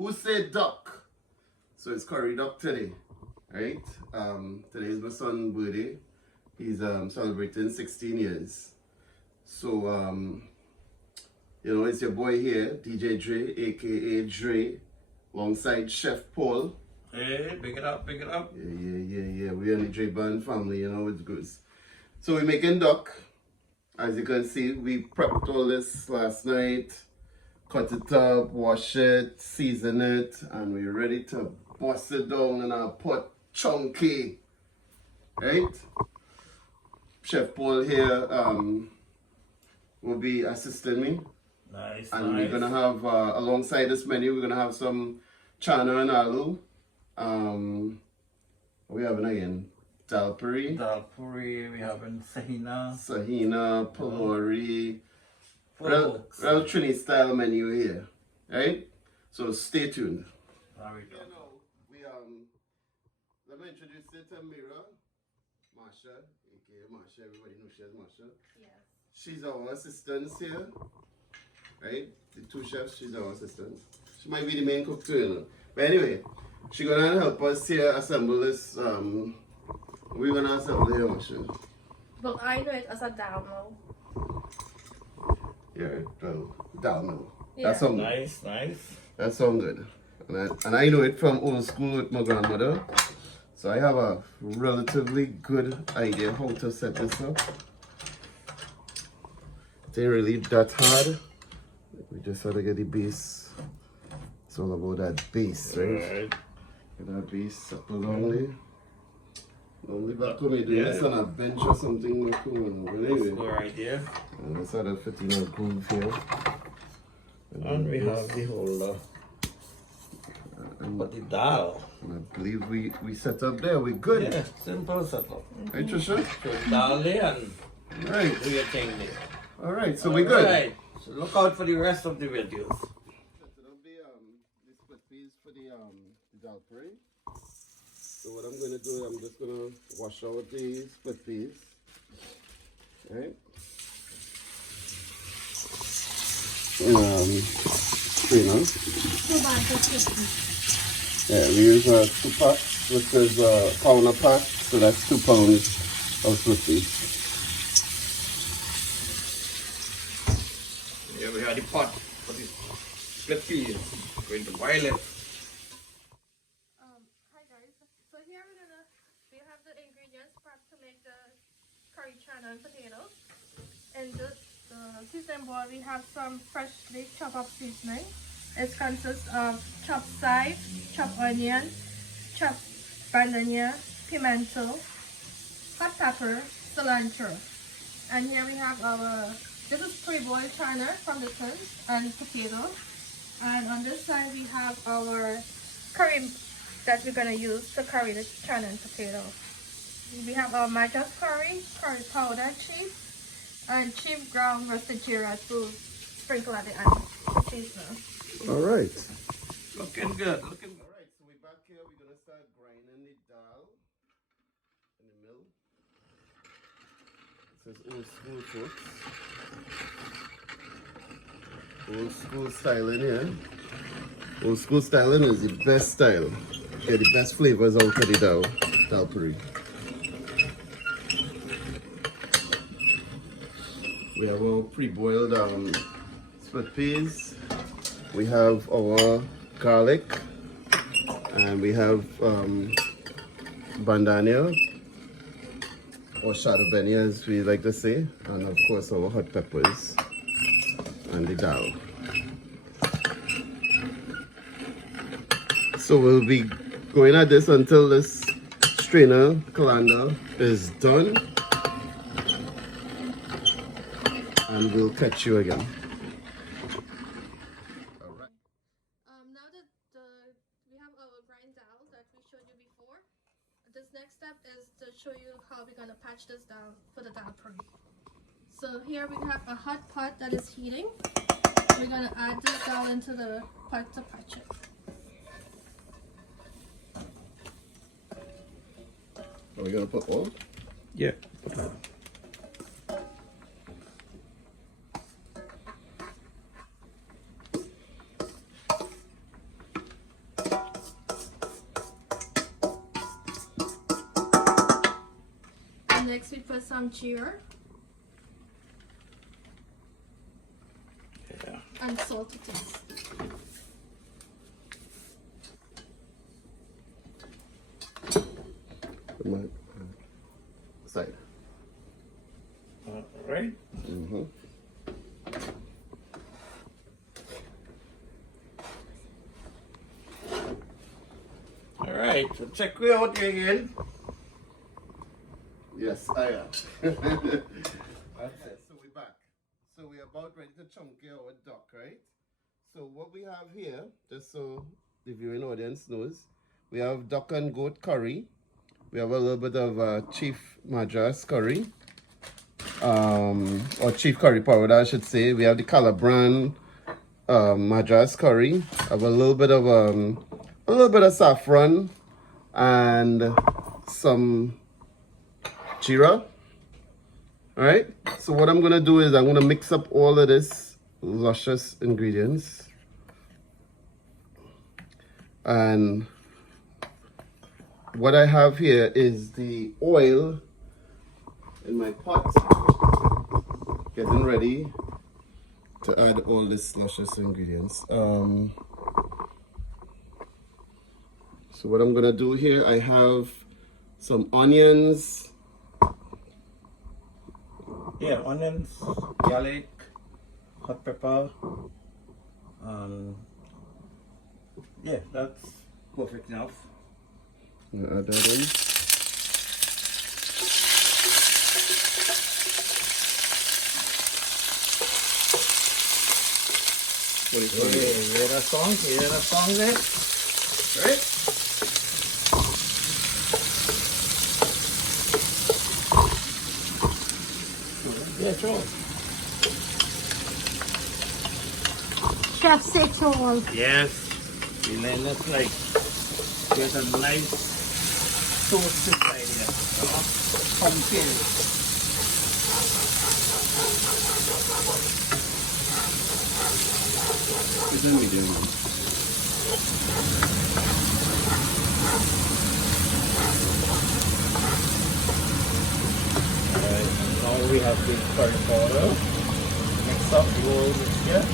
Who said duck? So it's curry duck today, right? Today is my son's birthday. He's celebrating 16 years. So you know, it's your boy here, DJ Dre, aka Dre, alongside Chef Paul. Hey, big it up, big it up. Yeah. We are in the Dre Band family, you know, it's good. So we're making duck. As you can see, we prepped all this last night. Cut it up, wash it, season it, and we're ready to bust it down in our pot chunky. Right? Chef Paul here will be assisting me. Nice, And nice. we're gonna have alongside this menu, we're gonna have some Channa and Aloo. We have again dal puri, we have in sahina, pulori. Real Trini style menu here, right? So stay tuned. There we go. You know, let me introduce you to Mira, Marsha, aka Marsha. Everybody knows she is Marsha. Yes. She's our assistant here, right? The two chefs, she's our assistant. She might be the main cook too, you know. But anyway, she's gonna help us here assemble this. We're gonna assemble here, Marsha. But I know it as a download. Yeah, down. Yeah. That sounds good. Nice. That sounds good. And I know it from old school with my grandmother. So I have a relatively good idea how to set this up. It ain't really that hard. We just have to get the base. It's all about that base, right? Get that base settled only. Only back to me doing this on a bench or something. But anyway. Good idea. And let's have it fit in a groove here. And we have the whole but the dal. And I believe we set up there. We're good. Yeah, simple setup. Right, Trisha? So dal there and Right. do your thing there. All right, so we're good. Right. So look out for the rest of the videos. Set up the split peas for the dal puree. So what I'm gonna do, I'm just gonna wash out the split peas. Right. Strainer. Yeah, we use 2 packs, which is a pound a pack, so that's 2 pounds of split peas. Here we have the pot for the split peas. Going to boil it. Hi guys. So here we have the ingredients prepped to make the curry chana and potatoes. And the seasoning bowl, we have some freshly chopped up seasoning. It consists of chopped chive, chopped onion, chopped bandania, pimento, hot pepper, cilantro. And here we have this is pre-boiled chana from the tin and potato. And on this side we have our curry that we're gonna use to curry the chana and potato. We have our magic curry powder cheese, and cheap ground roasted jeera to sprinkle at the end. Seasoning. All right. Looking good. All right, so we're back here. We're gonna start grinding the dal in the mill. It says old school, folks. Old school styling here. Old school styling is the best style. Get the best flavors out of the dal puree. We have our pre-boiled split peas. We have our garlic, and we have bandania, or shadabenia as we like to say, and of course our hot peppers and the dal. So we'll be going at this until this strainer colander is done, and we'll catch you again. Now that we have our grind dal that we showed you before, this next step is to show you how we're gonna patch this down for the dal puree. So here we have a hot pot that is heating. We're gonna add this dal into the pot to patch it. Are we gonna put all? Yeah. Next we put some jeera Yeah. and salt to taste. My side. All right. Mm-hmm. All right. So check me out here again. Yes, I am. That's it. So we're back. So we're about ready to chunky our duck, right? So what we have here, just so the viewing audience knows, we have duck and goat curry. We have a little bit of chief madras curry, or chief curry powder, I should say. We have the Calabran madras curry. Have a little bit of saffron and some jeera. All right, so what I'm gonna do is I'm gonna mix up all of this luscious ingredients, and what I have here is the oil in my pot, getting ready to add all this luscious ingredients. So what I'm gonna do here, I have some onions. Yeah, onions, garlic, hot pepper. Yeah, that's perfect enough. I'm gonna add that in. What is Hey, you hear that song? You hear that song there? Right? Yeah, sure. Chef Six all. Yes. And then let's like get a nice sauce inside here. Pumpkin. It's a medium one. Alright, now we have the curry powder. Mix up the whole mixture.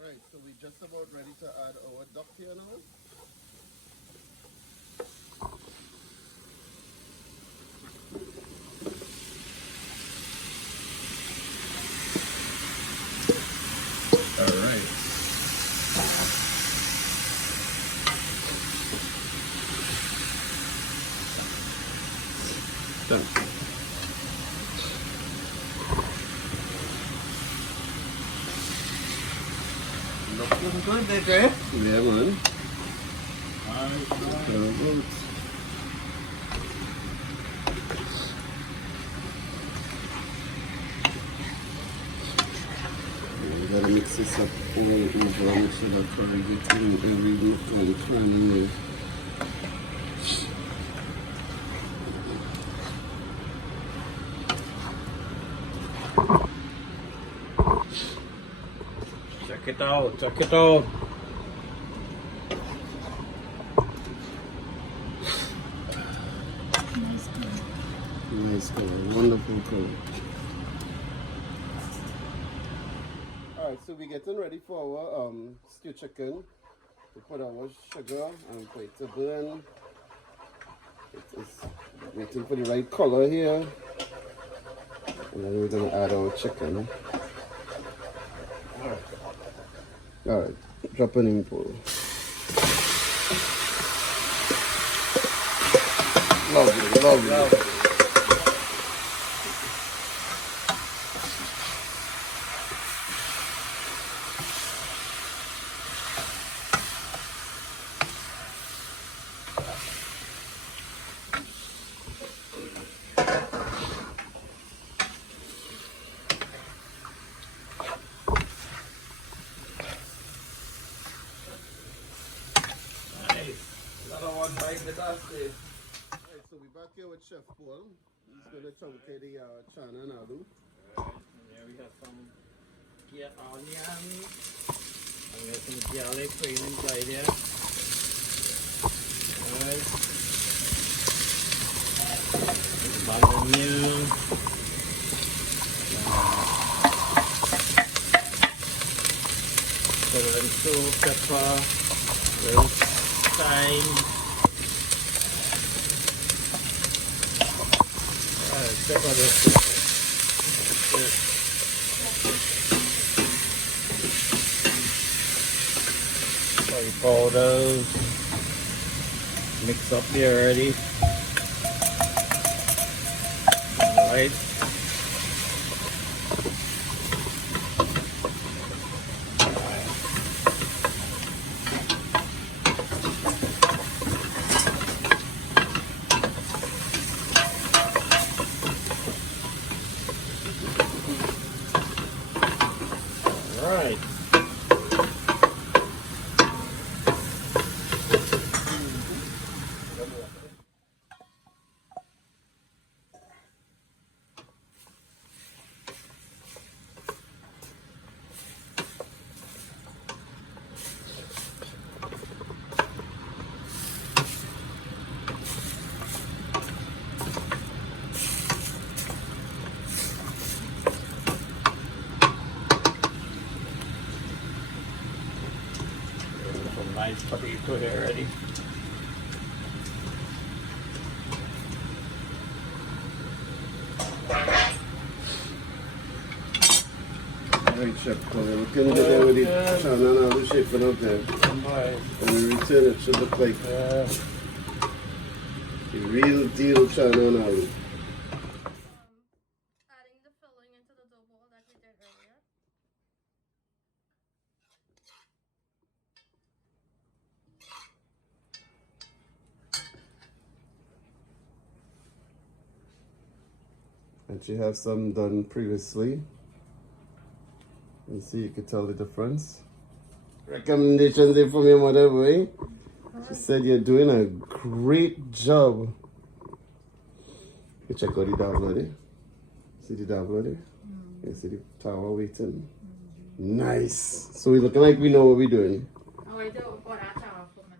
Alright, so we're just about ready to add our duck here now. Alright. Done. Looking good there, Jay. Yeah, man. Alright. We gotta mix this up all over, make sure that curry gets in every nook and cranny. Check it out, check it out. Nice color, wonderful color. Alright, so we're getting ready for our stew chicken. We put our sugar and put it to burn. It is waiting for the right color here. And then we're gonna add our chicken. Alright, drop an info. Lovely, lovely. Alright, so we're back here with Chef Paul. He's going to chunky the Channa and Aloo. There we have some onion. And there's some garlic for you inside here. Alright. Onion. So pepper, little thyme. Pepper this. Curry powders. Mix up here already. Alright. Alright. Some nice potato here already. Alright, Chef Paul, we're going to get there with the Channa and Aloo shaping up there. When we return, it should look like the real deal Channa and Aloo. Adding the filling into the dough ball that we did earlier. And she has some done previously. You see, you can tell the difference. Recommendations there from your mother, boy. She said you're doing a great job. You check out the dab bloody. See the dab bloody? You see the tower waiting. Nice. So we're looking like we know what we're doing. Oh, I do for that tower for me.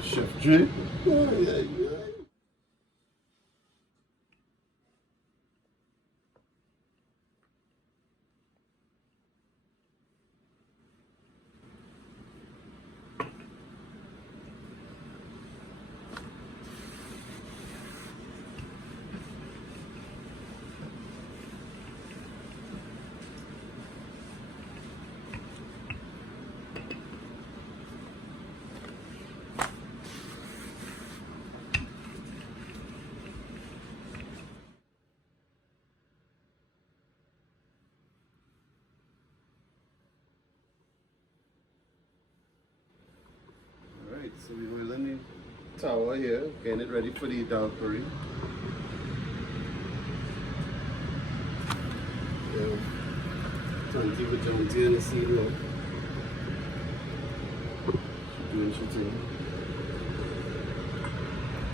Chef J. Oh, yeah, yeah. Alright, so we're oiling the tower here, getting it ready for the dal curry. Tanti with Jonty and the scene look. She's doing she too.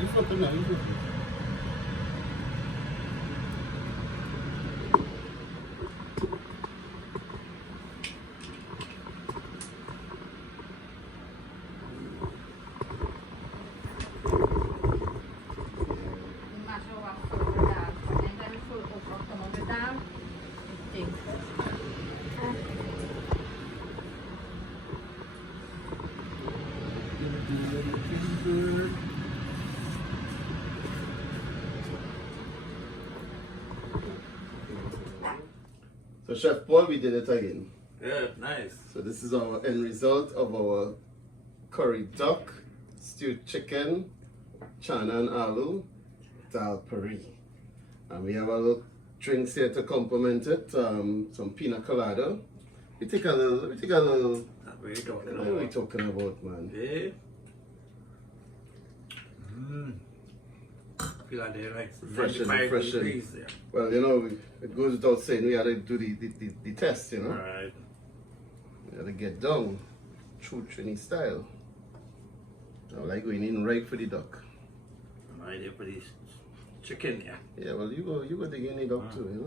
You fucking know, you fucking. So Chef Paul, we did it again. Yeah, nice. So this is our end result of our curry duck, stewed chicken, Channa and Aloo, dal puri. And we have a little drinks here to complement it. Some pina colada. We take a little. What are you talking What are we about? talking about, man? Yeah. Feel like they're like Refreshing, 95 refreshing. degrees there. Well, you know, it goes without saying we had to do the test, you know. Alright. We had to get down, true Trini style. I like going in right for the duck. I'm ready for this chicken here. Yeah, well, you go dig in the duck too, you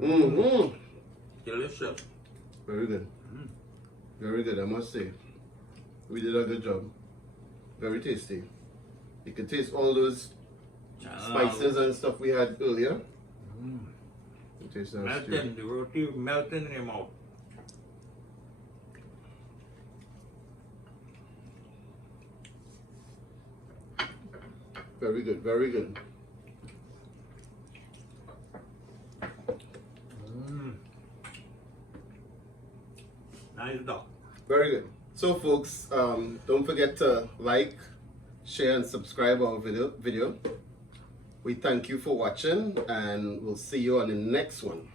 know. Mm-hmm. Delicious. Very good. Very good, I must say. We did a good job. Very tasty. You can taste all those spices and stuff we had earlier. You taste that stew. Melting, the roti melting in your mouth. Very good, very good. Nice duck. Very good. So folks, don't forget to like, share and subscribe our video. We thank you for watching and we'll see you on the next one.